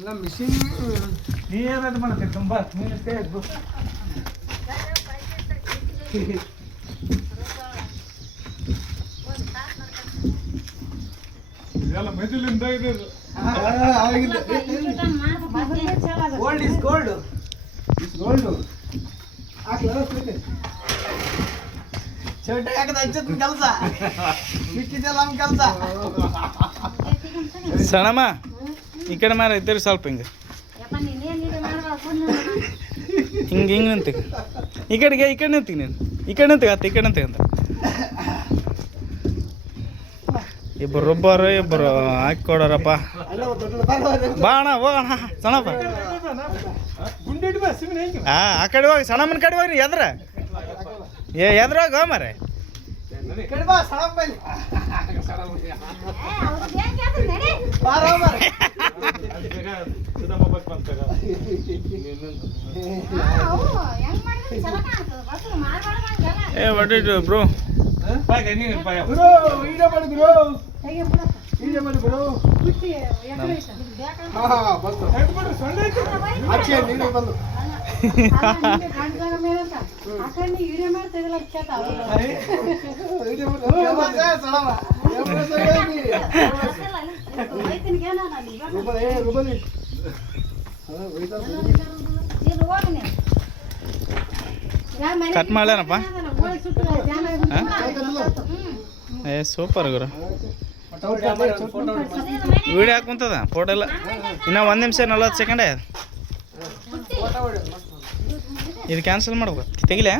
ಇಲ್ಲ ಮಿಷಿನ್ ನೀ ಏನಾದ್ರು ಮಾಡ್ತೀರಿ ತುಂಬ ನೀನು ಅಷ್ಟೇ ಇದೆಲ್ಲ ಮೆದುಳಿಂದ ಇದೆ ಗೋಲ್ಡ್ ಇಸ್ ಗೋಲ್ಡ್ ಚಡ್ಡಿ ಹಾಕದ ಹಚ್ಚದ ಕೆಲಸ ಮಿಕ್ಕಿದೆಲ್ಲ ನಮ್ಮ ಕೆಲಸ ಸಣ್ಣಮ್ಮ ಈ ಕಡೆ ಮಾರ ಇದ್ದೀರಿ ಸ್ವಲ್ಪ ಹಿಂಗೆ ಹಿಂಗೆ ಹಿಂಗೆ ನಿಂತ ಈ ಕಡೆ ನಿಂತೀಗ ನೀನು ಈ ಕಡೆ ನಿಂತೀಗ ಈ ಕಡೆ ನಿಂತೀಗ ಅಂತ ಇಬ್ಬರು ಹಾಕಿ ಕೊಡೋರಪ್ಪ ಬಾ ಅಣ್ಣ ಹೋಗೋಣ ಸಣ್ಣಪ್ಪ ಆ ಕಡೆ ಹೋಗಿ ಸಣ್ಣಮ್ಮನ ಕಡೆ ಹೋಗಿ ಎದ್ರ ಎದ್ರೋಗ ಮಾರೆ ಏ ವಾಟ್ ಇಟ್ ಬ್ರೋ ಕಟ್ ಮಾಡ್ಲೇನಪ್ಪ ಏ ಸೂಪರ್ ಗುರು ವಿಡಿಯೋ ಹಾಕುಂತದ ಫೋಟೋ ಎಲ್ಲ ಇನ್ನೂ 1 ನಿಮಿಷ 40 ಸೆಕೆಂಡ್ ಇದು ಕ್ಯಾನ್ಸಲ್ ಮಾಡ್ಬೇಕು ತೆಗಿಲೆ